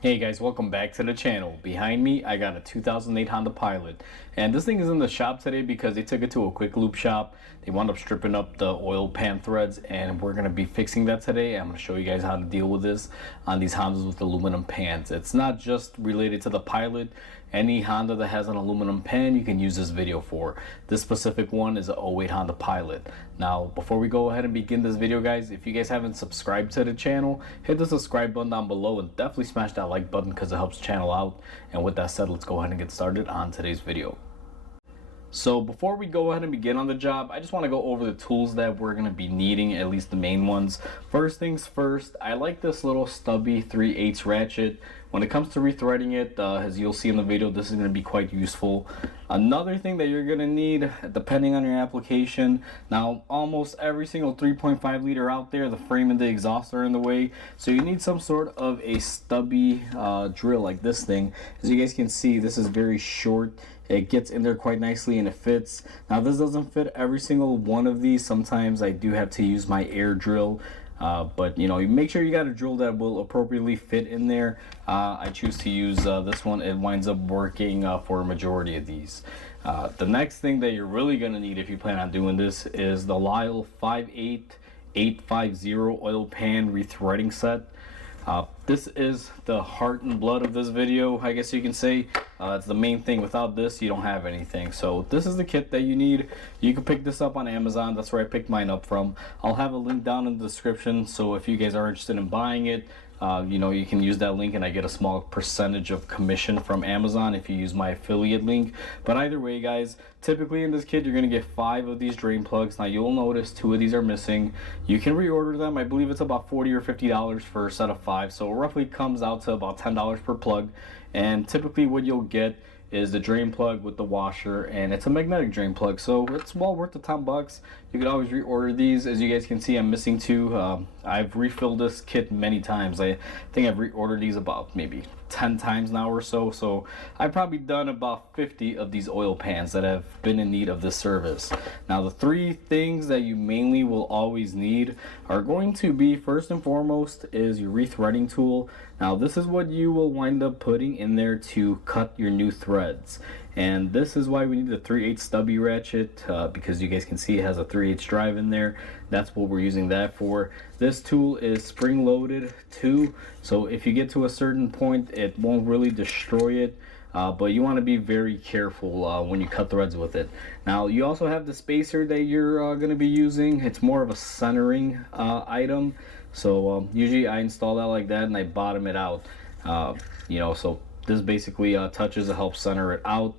Hey guys, welcome back to the channel. Behind me, I got a 2008 Honda Pilot, and this thing is in the shop today because they took it to a quick lube shop. They wound up stripping up the oil pan threads, and we're going to be fixing that today. I'm going to show you guys how to deal with this on these Hondas with aluminum pans. It's not just related to the Pilot. Any Honda that has an aluminum pan, you can use this video for. This specific one is an '08 Honda Pilot. Now, before we go ahead and begin this video, guys, if you guys haven't subscribed to the channel, hit the subscribe button down below and definitely smash that like button because it helps the channel out. And with that said, let's go ahead and get started on today's video. So before we go ahead and begin on the job, I just want to go over the tools that we're going to be needing, at least the main ones. First things first, I like this little stubby 3/8 ratchet. When it comes to rethreading it, as you'll see in the video, this is going to be quite useful. Another thing that you're going to need, depending on your application, now almost every single 3.5 liter out there, the frame and the exhaust are in the way, so you need some sort of a stubby drill like this thing. As you guys can see, this is very short. It gets in there quite nicely and it fits. Now this doesn't fit every single one of these. Sometimes I do have to use my air drill, but you know, you make sure you got a drill that will appropriately fit in there. I choose to use this one. It winds up working for a majority of these. The next thing that you're really going to need if you plan on doing this is the Lyle 58850 oil pan rethreading set. This is the heart and blood of this video, I guess you can say. It's the main thing. Without this, you don't have anything. So this is the kit that you need. You can pick this up on Amazon. That's where I picked mine up from. I'll have a link down in the description, so if you guys are interested in buying it, you know, you can use that link and I get a small percentage of commission from Amazon if you use my affiliate link. But either way, guys, typically in this kit you're going to get 5 of these drain plugs. Now you'll notice 2 of these are missing. You can reorder them. I believe it's about $40 or $50 for a set of 5, so it roughly comes out to about $10 per plug. And typically what you'll get is the drain plug with the washer, and it's a magnetic drain plug, so it's well worth the $10. You can always reorder these. As you guys can see, I'm missing 2. I've refilled this kit many times. I think I've reordered these about maybe 10 times now or so, so I've probably done about 50 of these oil pans that have been in need of this service. Now the 3 things that you mainly will always need are going to be, first and foremost, is your rethreading tool. Now this is what you will wind up putting in there to cut your new threads, and this is why we need the 3/8 stubby ratchet, because you guys can see it has a 3/8 drive in there. That's what we're using that for. This tool is spring loaded too, so if you get to a certain point it won't really destroy it, but you want to be very careful when you cut threads with it. Now you also have the spacer that you're going to be using. It's more of a centering item, so usually I install that like that and I bottom it out, you know, so this basically touches to help center it out.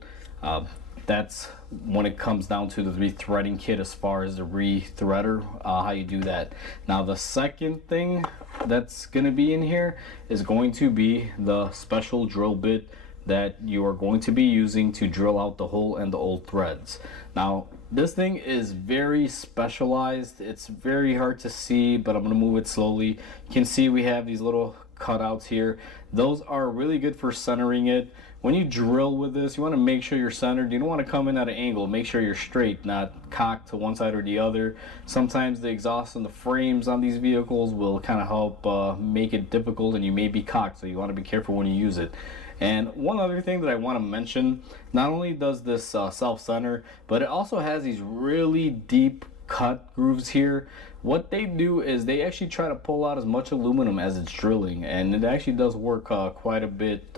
That's when it comes down to the rethreading kit as far as the rethreader, how you do that. Now the second thing that's going to be in here is going to be the special drill bit that you are going to be using to drill out the hole and the old threads. Now this thing is very specialized. It's very hard to see, but I'm going to move it slowly. You can see we have these little cutouts here. Those are really good for centering it. When you drill with this, you want to make sure you're centered. You don't want to come in at an angle. Make sure you're straight, not cocked to one side or the other. Sometimes the exhaust and the frames on these vehicles will kind of help make it difficult, and you may be cocked, so you want to be careful when you use it. And one other thing that I want to mention, not only does this self-center, but it also has these really deep cut grooves here. What they do is they actually try to pull out as much aluminum as it's drilling, and it actually does work quite a bit,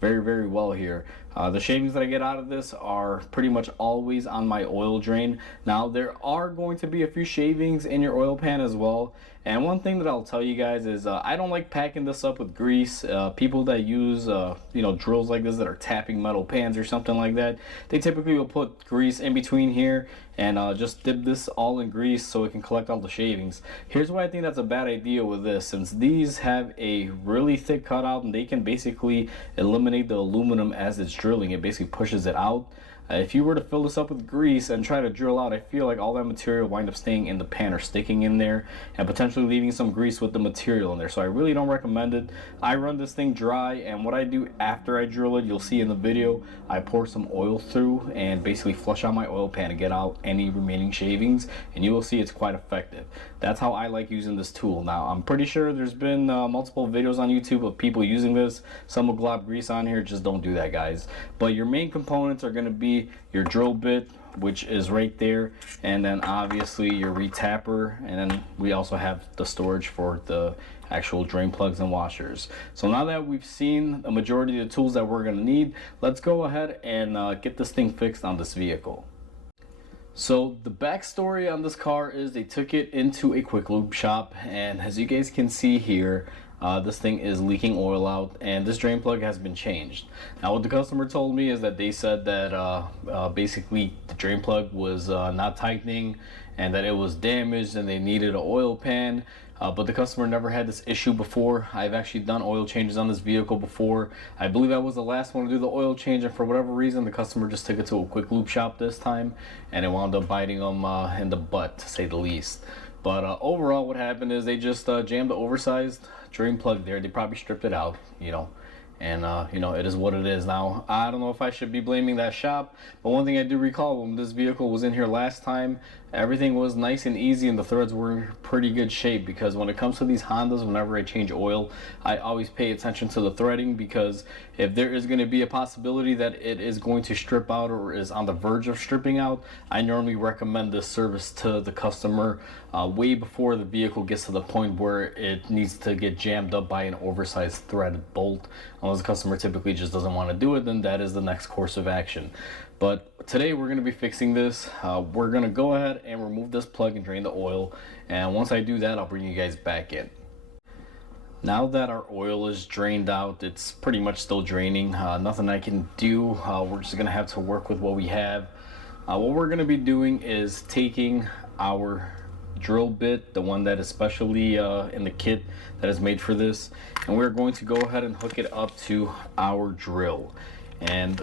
very well here. The shavings that I get out of this are pretty much always on my oil drain. Now there are going to be a few shavings in your oil pan as well, and one thing that I'll tell you guys is I don't like packing this up with grease. People that use you know, drills like this that are tapping metal pans or something like that, they typically will put grease in between here and just dip this all in grease so it can collect all the shavings. Here's why I think that's a bad idea with this. Since these have a really thick cutout and they can basically eliminate the aluminum as it's drilling, it basically pushes it out. If you were to fill this up with grease and try to drill out, I feel like all that material wind up staying in the pan or sticking in there and potentially leaving some grease with the material in there. So I really don't recommend it. I run this thing dry, and what I do after I drill it, you'll see in the video, I pour some oil through and basically flush out my oil pan to get out any remaining shavings, and you will see it's quite effective. That's how I like using this tool. Now I'm pretty sure there's been multiple videos on YouTube of people using this. Some will glob grease on here. Just don't do that, guys. But your main components are going to be your drill bit, which is right there, and then obviously your retapper, and then we also have the storage for the actual drain plugs and washers. So now that we've seen a majority of the tools that we're going to need, let's go ahead and get this thing fixed on this vehicle. So the backstory on this car is they took it into a quick lube shop, and as you guys can see here, this thing is leaking oil out, and this drain plug has been changed. Now what the customer told me is that they said that basically the drain plug was not tightening and that it was damaged and they needed an oil pan. But the customer never had this issue before. I've actually done oil changes on this vehicle before. I believe I was the last one to do the oil change, and for whatever reason the customer just took it to a quick lube shop this time, and it wound up biting them in the butt, to say the least. But overall what happened is they just jammed the oversized drain plug there. They probably stripped it out, you know, and you know, it is what it is. Now I don't know if I should be blaming that shop, but one thing I do recall, when this vehicle was in here last time, everything was nice and easy and the threads were in pretty good shape, because when it comes to these Hondas, whenever I change oil, I always pay attention to the threading, because if there is going to be a possibility that it is going to strip out or is on the verge of stripping out, I normally recommend this service to the customer way before the vehicle gets to the point where it needs to get jammed up by an oversized threaded bolt. Unless the customer typically just doesn't want to do it, then that is the next course of action. But today we're going to be fixing this. We're going to go ahead and remove this plug and drain the oil, and once I do that, I'll bring you guys back in. Now that our oil is drained out, it's pretty much still draining. Nothing I can do. We're just going to have to work with what we have. What we're going to be doing is taking our drill bit, the one that is specially in the kit that is made for this, and we're going to go ahead and hook it up to our drill. And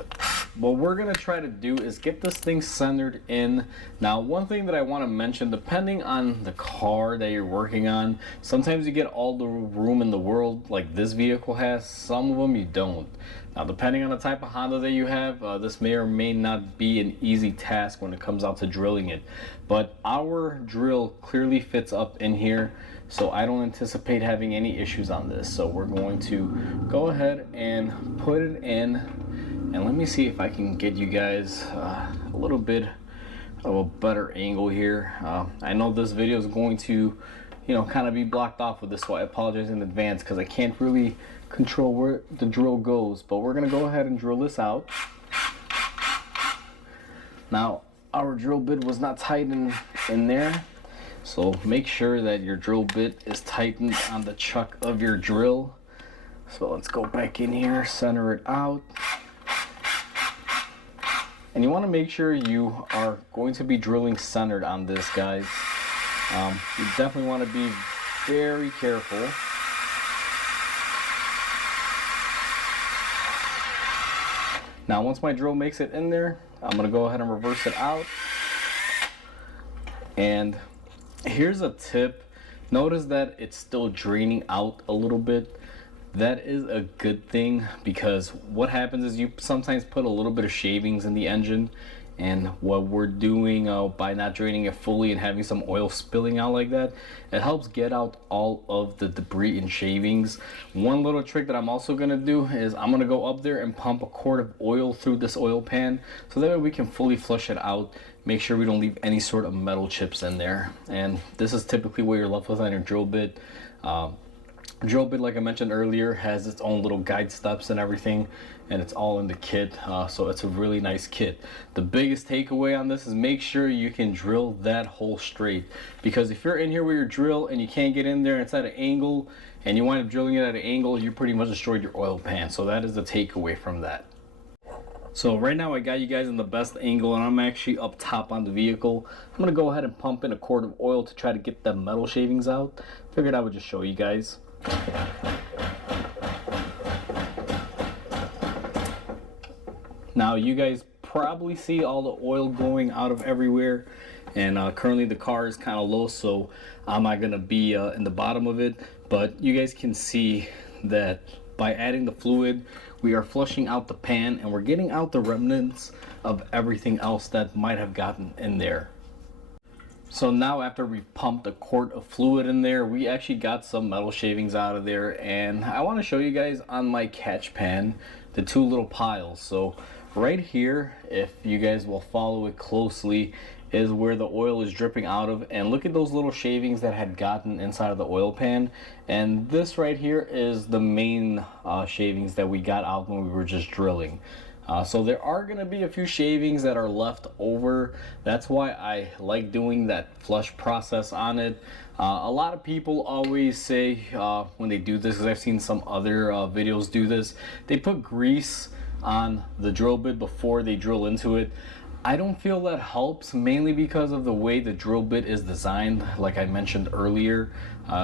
what we're going to try to do is get this thing centered in. Now one thing that I want to mention, depending on the car that you're working on, sometimes you get all the room in the world like this vehicle has, some of them you don't. Now depending on the type of Honda that you have, this may or may not be an easy task when it comes out to drilling it, but our drill clearly fits up in here, so I don't anticipate having any issues on this. So we're going to go ahead and put it in, and let me see if I can get you guys a little bit of a better angle here. I know this video is going to, you know, kind of be blocked off with this, so I apologize in advance because I can't really control where the drill goes. But we're gonna go ahead and drill this out. Now our drill bit was not tightened in there, so make sure that your drill bit is tightened on the chuck of your drill. So let's go back in here, center it out. And you want to make sure you are going to be drilling centered on this, guys. You definitely want to be very careful. Now once my drill makes it in there, I'm going to go ahead and reverse it out. And here's a tip. Notice that it's still draining out a little bit. That is a good thing, because what happens is you sometimes put a little bit of shavings in the engine, and what we're doing by not draining it fully and having some oil spilling out like that, it helps get out all of the debris and shavings. One little trick that I'm also going to do is I'm going to go up there and pump a quart of oil through this oil pan, so that way we can fully flush it out, make sure we don't leave any sort of metal chips in there. And this is typically what you're left with on your drill bit. Drill bit, like I mentioned earlier, has its own little guide steps and everything, and it's all in the kit, so it's a really nice kit. The biggest takeaway on this is make sure you can drill that hole straight, because if you're in here with your drill and you can't get in there and it's at an angle and you wind up drilling it at an angle, you pretty much destroyed your oil pan. So that is the takeaway from that. So right now I got you guys in the best angle, and I'm actually up top on the vehicle. I'm gonna go ahead and pump in a quart of oil to try to get the metal shavings out. Figured I would just show you guys. Now you guys probably see all the oil going out of everywhere, and currently the car is kind of low, so I'm not gonna be in the bottom of it, but you guys can see that by adding the fluid, we are flushing out the pan and we're getting out the remnants of everything else that might have gotten in there. So now after we pumped a quart of fluid in there, we actually got some metal shavings out of there, and I want to show you guys on my catch pan the two little piles. So right here, if you guys will follow it closely, is where the oil is dripping out of, and look at those little shavings that had gotten inside of the oil pan. And this right here is the main shavings that we got out when we were just drilling. So there are going to be a few shavings that are left over. That's why I like doing that flush process on it. A lot of people always say when they do this, because I've seen some other videos do this, they put grease on the drill bit before they drill into it. I don't feel that helps, mainly because of the way the drill bit is designed, like I mentioned earlier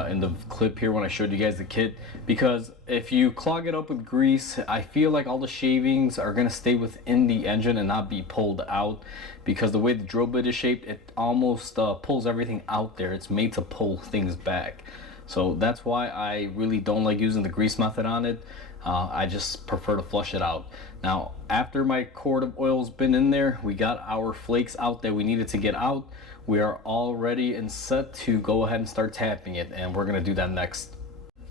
in the clip here when I showed you guys the kit. Because if you clog it up with grease, I feel like all the shavings are going to stay within the engine and not be pulled out, because the way the drill bit is shaped, it almost pulls everything out there. It's made to pull things back. So that's why I really don't like using the grease method on it. I just prefer to flush it out. Now, after my quart of oil's been in there, we got our flakes out that we needed to get out. We are all ready and set to go ahead and start tapping it, and we're gonna do that next.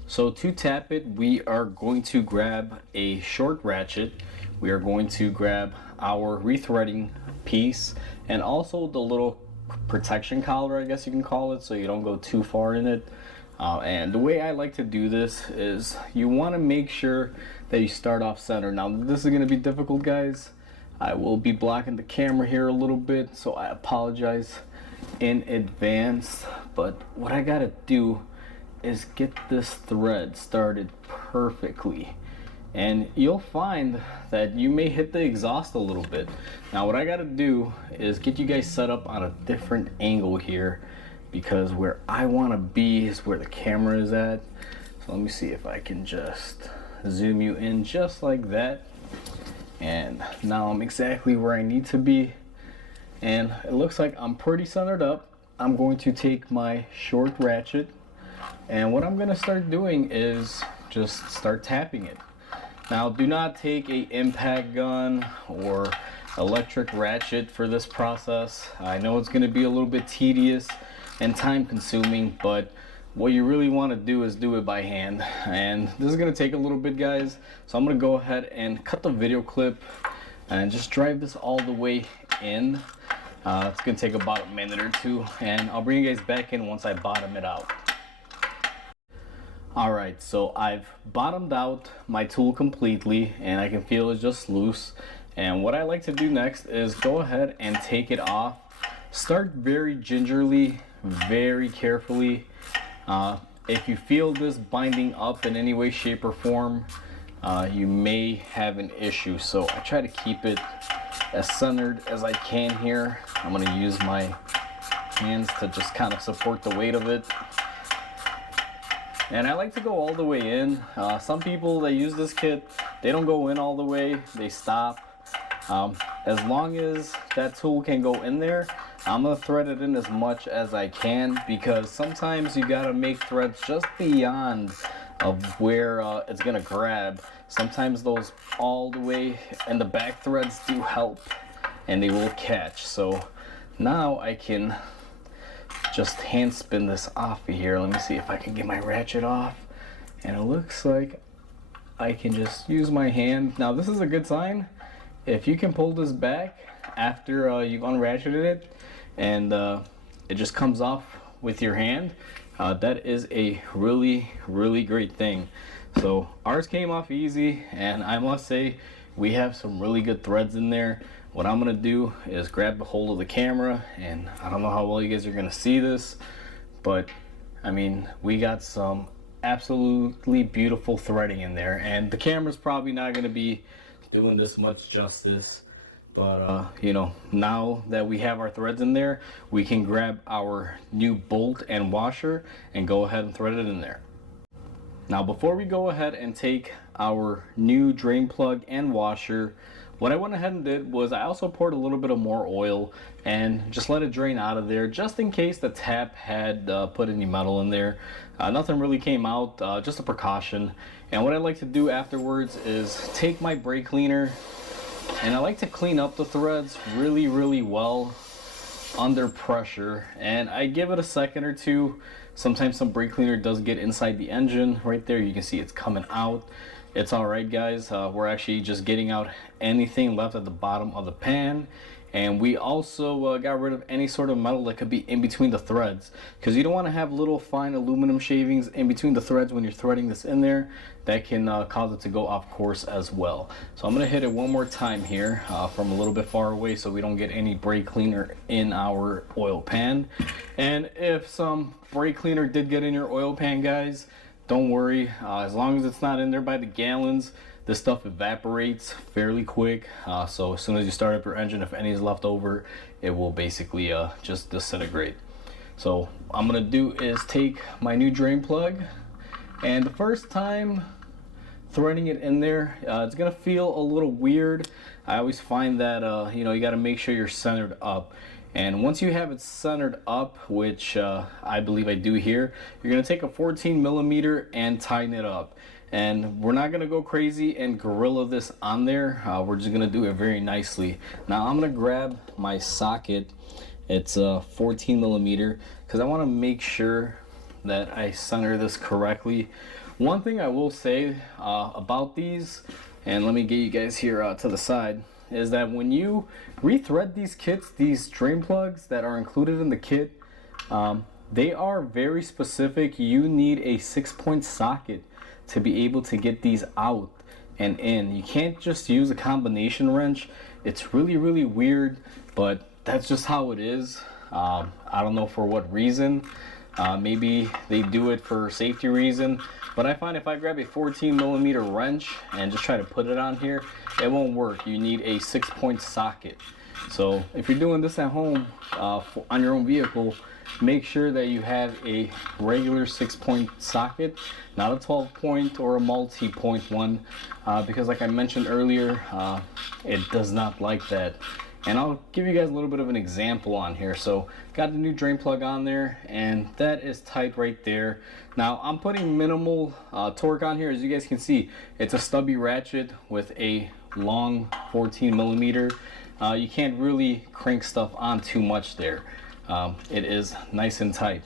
So to tap it, we are going to grab a short ratchet. We are going to grab our rethreading piece, and also the little protection collar, I guess you can call it, so you don't go too far in it. And the way I like to do this is you want to make sure that you start off center. Now this is going to be difficult, guys. I will be blocking the camera here a little bit, so I apologize in advance. But what I gotta do is get this thread started perfectly, and you'll find that you may hit the exhaust a little bit. Now what I gotta do is get you guys set up on a different angle here, because where I want to be is where the camera is at. So let me see if I can just zoom you in just like that. And now I'm exactly where I need to be. And it looks like I'm pretty centered up. I'm going to take my short ratchet, and what I'm going to start doing is just start tapping it. Now do not take a impact gun or electric ratchet for this process. I know it's going to be a little bit tedious and time consuming, but what you really want to do is do it by hand, and this is going to take a little bit, guys. So I'm going to go ahead and cut the video clip and just drive this all the way in. It's going to take about a minute or two, and I'll bring you guys back in once I bottom it out. Alright, so I've bottomed out my tool completely, and I can feel it's just loose. And what I like to do next is go ahead and take it off. Start very gingerly, very carefully. If you feel this binding up in any way, shape, or form, you may have an issue. So I try to keep it as centered as I can here. I'm going to use my hands to just kind of support the weight of it. And I like to go all the way in. Some people that use this kit, they don't go in all the way, they stop. As long as that tool can go in there, I'm gonna thread it in as much as I can, because sometimes you gotta make threads just beyond of where it's gonna grab. Sometimes those all the way in the back threads do help, and they will catch. So now I can just hand spin this off of here. Let me see if I can get my ratchet off, and it looks like I can just use my hand. Now this is a good sign. If you can pull this back after you've unratcheted it, and it just comes off with your hand, that is a really great thing. So ours came off easy, and I must say we have some really good threads in there. What I'm gonna do is grab a hold of the camera, and I don't know how well you guys are gonna see this, but I mean, we got some absolutely beautiful threading in there, and the camera's probably not gonna be doing this much justice, but you know, now that we have our threads in there, we can grab our new bolt and washer and go ahead and thread it in there. Now before we go ahead and take our new drain plug and washer, what I went ahead and did was I also poured a little bit of more oil and just let it drain out of there, just in case the tap had put any metal in there. Nothing really came out, just a precaution. And what I like to do afterwards is take my brake cleaner, and I like to clean up the threads really well under pressure, and I give it a second or two. Sometimes some brake cleaner does get inside the engine. Right there you can see it's coming out. It's all right, guys. We're actually just getting out anything left at the bottom of the pan, and we also got rid of any sort of metal that could be in between the threads, because you don't want to have little fine aluminum shavings in between the threads when you're threading this in there. That can cause it to go off course as well. So I'm gonna hit it one more time here from a little bit far away, so we don't get any brake cleaner in our oil pan. And if some brake cleaner did get in your oil pan, guys, don't worry, as long as it's not in there by the gallons, this stuff evaporates fairly quick. So as soon as you start up your engine, if any is left over, it will basically just disintegrate. So what I'm gonna do is take my new drain plug, and the first time threading it in there, it's gonna feel a little weird. I always find that you know, you gotta make sure you're centered up. And once you have it centered up, which I believe I do here, you're gonna take a 14 millimeter and tighten it up. And we're not gonna go crazy and gorilla this on there. We're just gonna do it very nicely. Now I'm gonna grab my socket. It's a 14 millimeter, because I wanna make sure that I center this correctly. One thing I will say about these, and let me get you guys here to the side, is that when you rethread these kits, these drain plugs that are included in the kit, they are very specific. You need a 6-point socket to be able to get these out and in. You can't just use a combination wrench. It's really weird, but that's just how it is. I don't know for what reason. Maybe they do it for safety reason, but I find if I grab a 14 millimeter wrench and just try to put it on here, it won't work. You need a 6-point socket. So if you're doing this at home on your own vehicle, make sure that you have a regular 6-point socket, not a 12-point or a multi-point one, because like I mentioned earlier, it does not like that. And I'll give you guys a little bit of an example on here. So got the new drain plug on there, and that is tight right there. Now I'm putting minimal torque on here. As you guys can see, it's a stubby ratchet with a long 14 millimeter. You can't really crank stuff on too much there. It is nice and tight.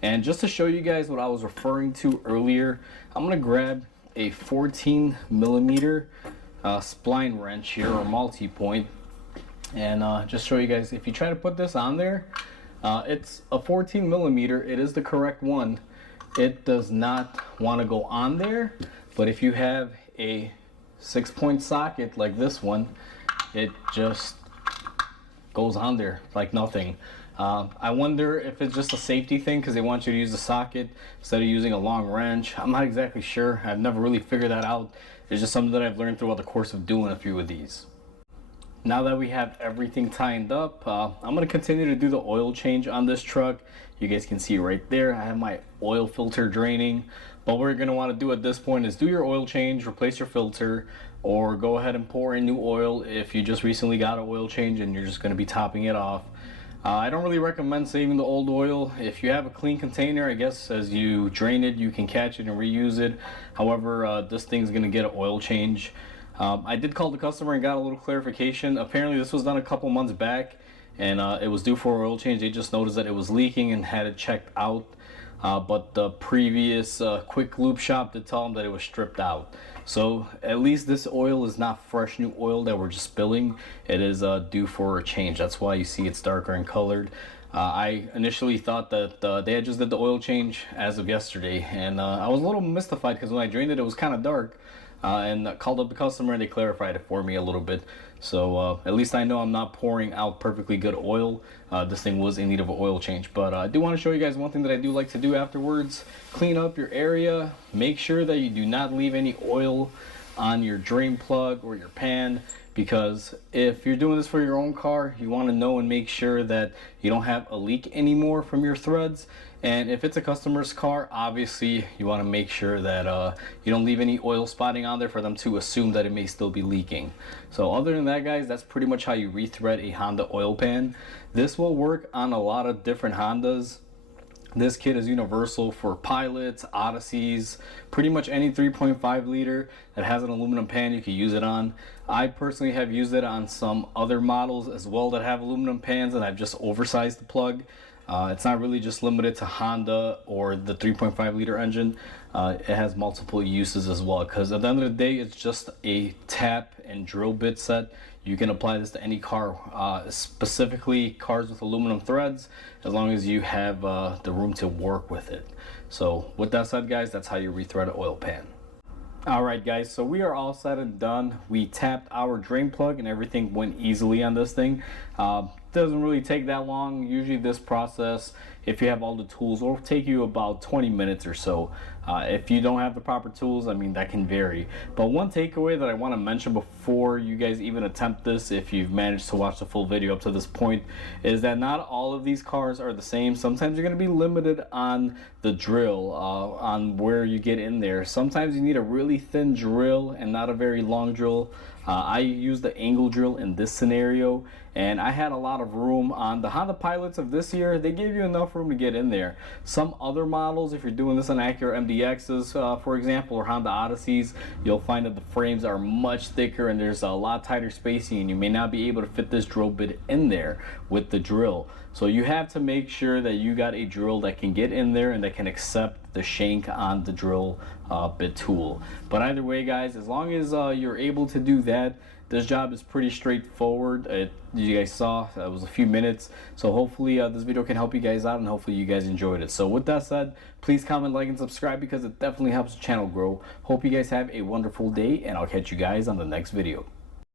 And just to show you guys what I was referring to earlier, I'm gonna grab a 14 millimeter spline wrench here, or multi-point, and just show you guys, if you try to put this on there, it's a 14 millimeter, it is the correct one. It does not want to go on there, but if you have a 6-point socket like this one, it just goes on there like nothing. I wonder if it's just a safety thing because they want you to use the socket instead of using a long wrench. I'm not exactly sure. I've never really figured that out. It's just something that I've learned throughout the course of doing a few of these. Now that we have everything tightened up, I'm going to continue to do the oil change on this truck. You guys can see right there, I have my oil filter draining. But what you're going to want to do at this point is do your oil change, replace your filter, or go ahead and pour in new oil if you just recently got an oil change and you're just going to be topping it off. I don't really recommend saving the old oil. If you have a clean container, I guess as you drain it, you can catch it and reuse it. However, this thing's going to get an oil change. I did call the customer and got a little clarification. Apparently this was done a couple months back, and it was due for an oil change. They just noticed that it was leaking and had it checked out. But the previous quick lube shop did tell them that it was stripped out. So at least this oil is not fresh new oil that we're just spilling. It is due for a change. That's why you see it's darker in colored. I initially thought that they had just did the oil change as of yesterday, and I was a little mystified because when I drained it, it was kind of dark. And called up the customer and they clarified it for me a little bit. So at least I know I'm not pouring out perfectly good oil. This thing was in need of an oil change. But I do want to show you guys one thing that I do like to do afterwards. Clean up your area. Make sure that you do not leave any oil on your drain plug or your pan, because if you're doing this for your own car, you want to know and make sure that you don't have a leak anymore from your threads. And if it's a customer's car, obviously you want to make sure that you don't leave any oil spotting on there for them to assume that it may still be leaking. So other than that, guys, that's pretty much how you rethread a Honda oil pan. This will work on a lot of different Hondas. This kit is universal for Pilots, Odysseys, pretty much any 3.5 liter that has an aluminum pan you can use it on. I personally have used it on some other models as well that have aluminum pans, and I've just oversized the plug. It's not really just limited to Honda or the 3.5 liter engine. It has multiple uses as well, because at the end of the day, it's just a tap and drill bit set. You can apply this to any car, specifically cars with aluminum threads, as long as you have the room to work with it. So with that said, guys, that's how you rethread an oil pan. Alright guys, so we are all set and done. We tapped our drain plug and everything went easily on this thing. Doesn't really take that long. Usually this process, if you have all the tools, will take you about 20 minutes or so. If you don't have the proper tools, I mean, that can vary. But one takeaway that I want to mention before you guys even attempt this, if you've managed to watch the full video up to this point, is that not all of these cars are the same. Sometimes you're going to be limited on the drill, on where you get in there. Sometimes you need a really thin drill and not a very long drill. I used the angle drill in this scenario, and I had a lot of room on the Honda Pilots of this year. They gave you enough room to get in there. Some other models, if you're doing this on Acura MDXs, for example, or Honda Odysseys, you'll find that the frames are much thicker and there's a lot tighter spacing, and you may not be able to fit this drill bit in there with the drill. So you have to make sure that you got a drill that can get in there and that can accept the shank on the drill bit tool. But either way, guys, as long as you're able to do that, this job is pretty straightforward. You guys saw it was a few minutes, so hopefully this video can help you guys out, and hopefully you guys enjoyed it. So with that said, please comment, like, and subscribe, because it definitely helps the channel grow. Hope you guys have a wonderful day, and I'll catch you guys on the next video.